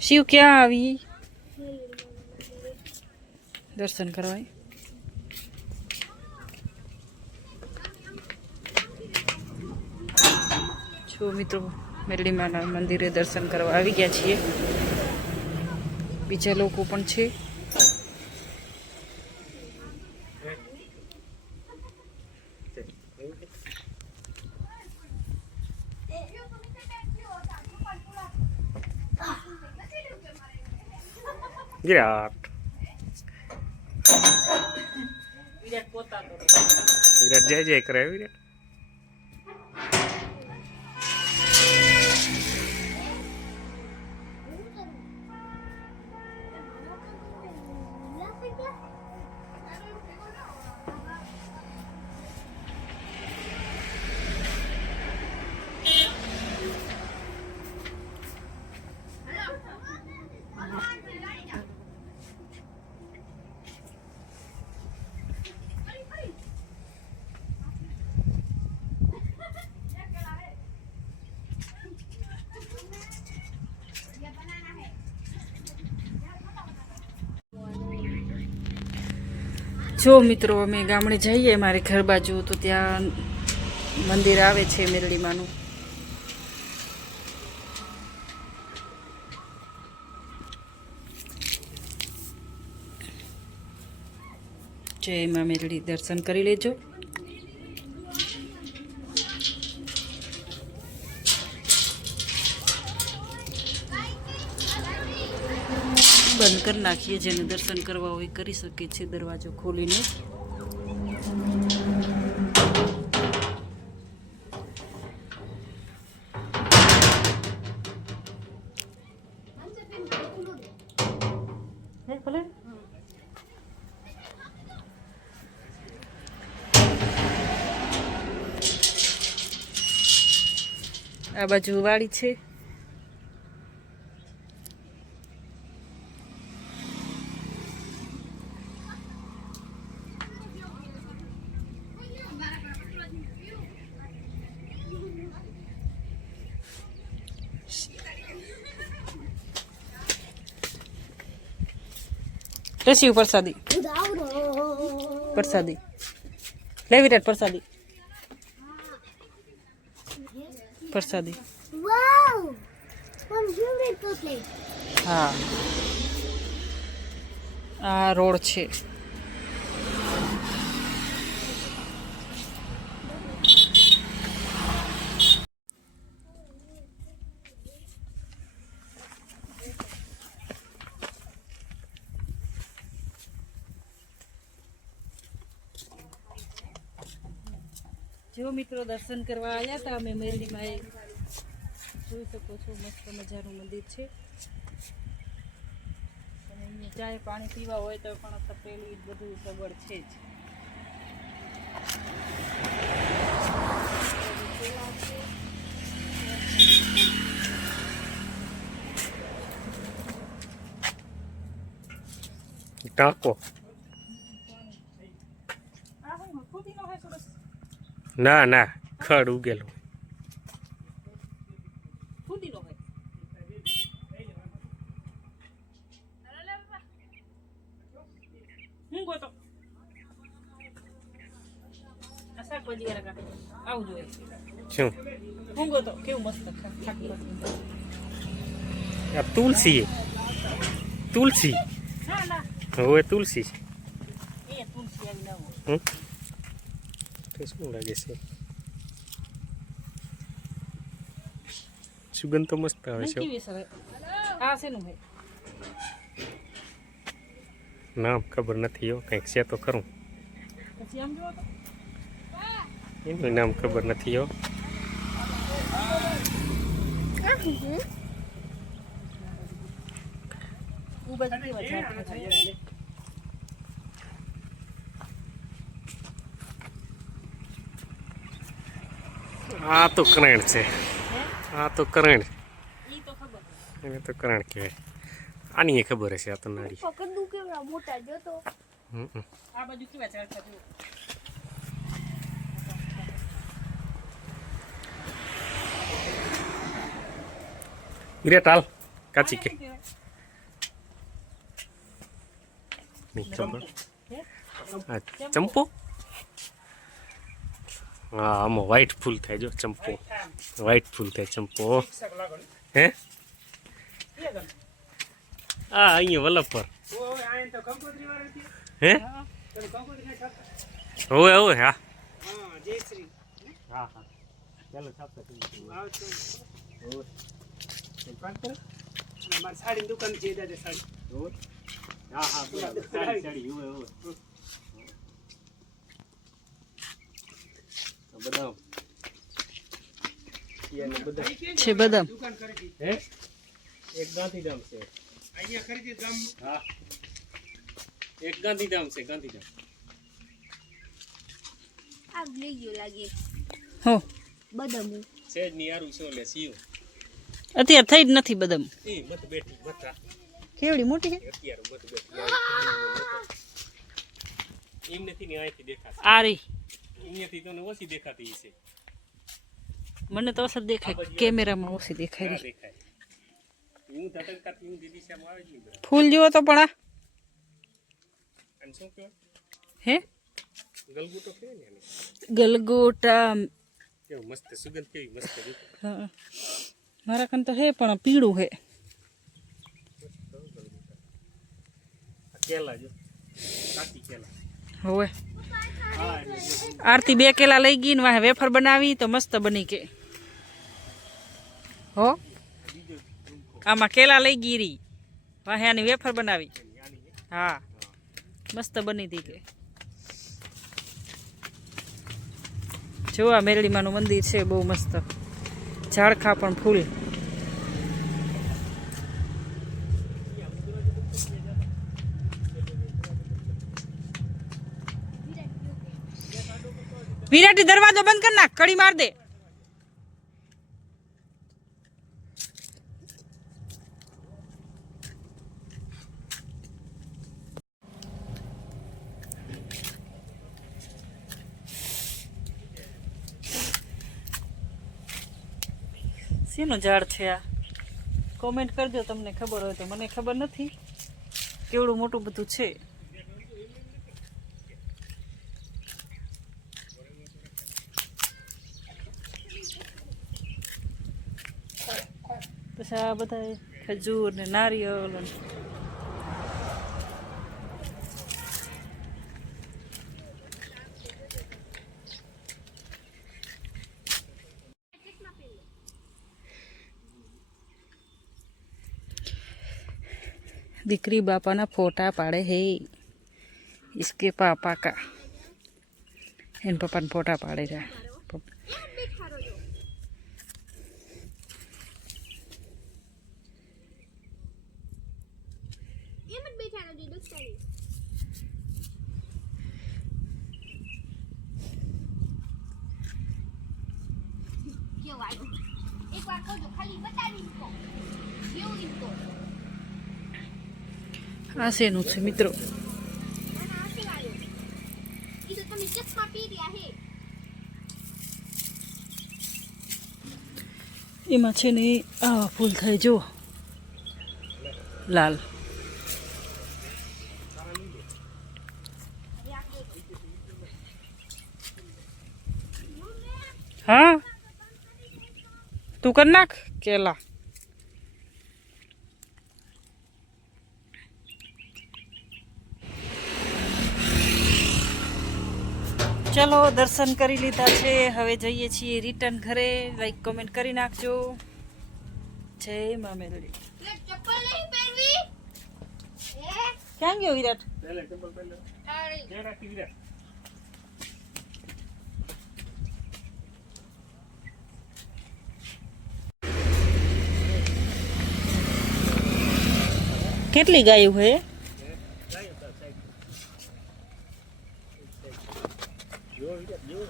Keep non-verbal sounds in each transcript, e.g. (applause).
શિવ ક્યાં આવી? દર્શન કરવા જો મિત્રો મેરડીમાના મંદિરે દર્શન કરવા આવી ગયા છીએ. બીજા લોકો પણ છે. વિરાટ વિરાટ જય જય કરે વિરાટ જો મિત્રો, અમે ગામડે જઈએ, મારે ઘર બાજુ, તો ત્યાં મંદિર આવે છે મેરડીમાનું. જય મા મેરડી. દર્શન કરી લેજો બંધ કરી નાખીએ, જેને દર્શન કરવા હોય કરી શકે છે દરવાજો ખોલીને. આ બાજુ વાડી છે. રસી પ્રસાદી પ્રસાદી લેવી રેટ પ્રસાદી પ્રસાદી. હા. આ રોડ છે. જો મિત્રો દર્શન કરવા આવ્યા હતા અમે મેરડીમાં જોઈ શકો છો, મસ્ત મજાનું મંદિર છે. અને ચાય પાણી પીવા હોય તો પણ તપેલી બધું સગવડ છે જ. ટાંકો ના ના ખડ ઉગેલું ફૂદીનો હોય હું ગોતો આ શાકભાજી વાળા કાકા આવું જોઈએ શું હું ગોતો કેવું મસ્ત ના ખડ ઉગેલું. તુલસી તુલસી. ના ના. હવે તુલસી છે એ તુલસી આવી ના હોય હમ તો શું લાગે છે સુગંધ તો મસ્ત આવે છે. નામ ખબર નથી હો કંઈક છે તો ખરું. એનું નામ ખબર નથી હો. ઊભા કેવા આ તો કરણ છે આ તો ખબર એને તો કરણ કહેવાય આની એ ખબર હશે આ તો છે જુઓ. વિરાટ હાલ કાચી કે ચંપલ. ચંપો હા આમાં વ્હાઈટ ફૂલ થાય જો ચંપો. વ્હાઈટ ફૂલ થાય ચંપો. હે? હા અહીંયા વલ્લભ પર હે? હોવે હોવે હા. હા હા. ચાલો સાડી દુકાન છે દાદા સાડી. હા હા બરાબર. સાડી સાડી હોવે હોવે બદામ. બધા છે બદામ. દુકાન કરી હતી હે? એક ગાંધીધામ છે. અહીંયા ખરીદી ગામ. હા. એક ગાંધીધામ છે ગાંધીધામ આગ લઈ ગયો લાગે. હો. બદામ. છે જ ઓલે અત્યારે થઈ જ નથી બદામ. એ મત બેઠી મત આ. કેવડી મોટી છે? અત્યારે મત બેઠી. (laughs) એમ નથી ની અહીંથી દેખાતી આ રહી અહીંયાથી તને ઓછી દેખાતી છે મને તો અસર દેખાય. કેમેરામાં ઓછી દેખાય દેખાય. હું ધટકતાથી હું દીદી સામે આવે જ નહીં ફૂલ જેવો તો પણ આ. શું કહેવાય હે? ગલગોટો કહેવાય ને ગલગોટા. કેવું મસ્ત સુગંધ કેવી મસ્ત હા. મારા કન તો હે પણ પીળું હે. કેલા જો. કાકી કેલા. હવે. આરતી બે કેલા લઈ ગઈ ને વાહે વેફર બનાવી તો મસ્ત બની કે હો? આમાં કેલા લઈ ગઈ રી. વાહે આની વેફર બનાવી. હા. મસ્ત બની હતી કે. જો આ મેરડીમાનું મંદિર છે, બહુ મસ્ત. ઝાડખા પણ ફૂલ. વિરાટી, દરવાજો બંધ કર નાખ, કડી માર દે. શેનું ઝાડ છે આ? કોમેન્ટ કરજો તમને ખબર હોય તો. મને ખબર નથી કેવડું મોટું બધું છે. પછી આ બધા ખજૂર ને નારિયેળ ને દીકરી બાપાના ફોટા પાડે હે इसके पापा का એન પપ્પાના ફોટા પાડે છે આવ્યું એક વાર કહો ખાલી બતાવી મૂકો કેવું લીધો આ શેનું છે, મિત્રો. તો એમાં છે ને, આવા ફૂલ થાય જો લાલ હા તું કરી નાખ કેલા. ચલો દર્શન કરી લીધા છે. હવે જઈએ છીએ રિટર્ન ઘરે. લાઈક કોમેન્ટ કરી નાખજો. જય મા મેલડી. ક્યાં ગયો વિરાટ. કેટલી ગાયું હે જો વિરાટ જો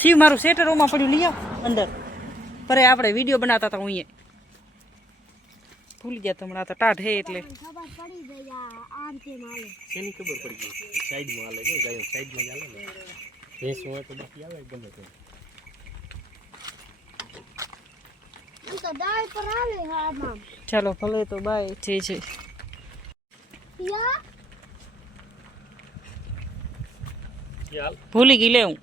શિવ, મારું સેટર ઓમાં પડ્યું, લઈ આવ, અંદર. પરે આપણે વીડિયો બનાવતા હતા હું ભૂલી ગયા હમણાં તો ટાઢ હે એટલે. ખબર પડી ગઈ આ આમ તેમ હાલે શેની ખબર પડી ગઈ? સાઈડમાં હાલે જો ગાયો સાઈડમાં જ હાલે ને. ભેંસ હોય તો બાકી આવે, ગમે તે તો ડાળ પર આવે હા ચાલો ભલે તો બાય. જય છે ભૂલી ગઈ લે હું.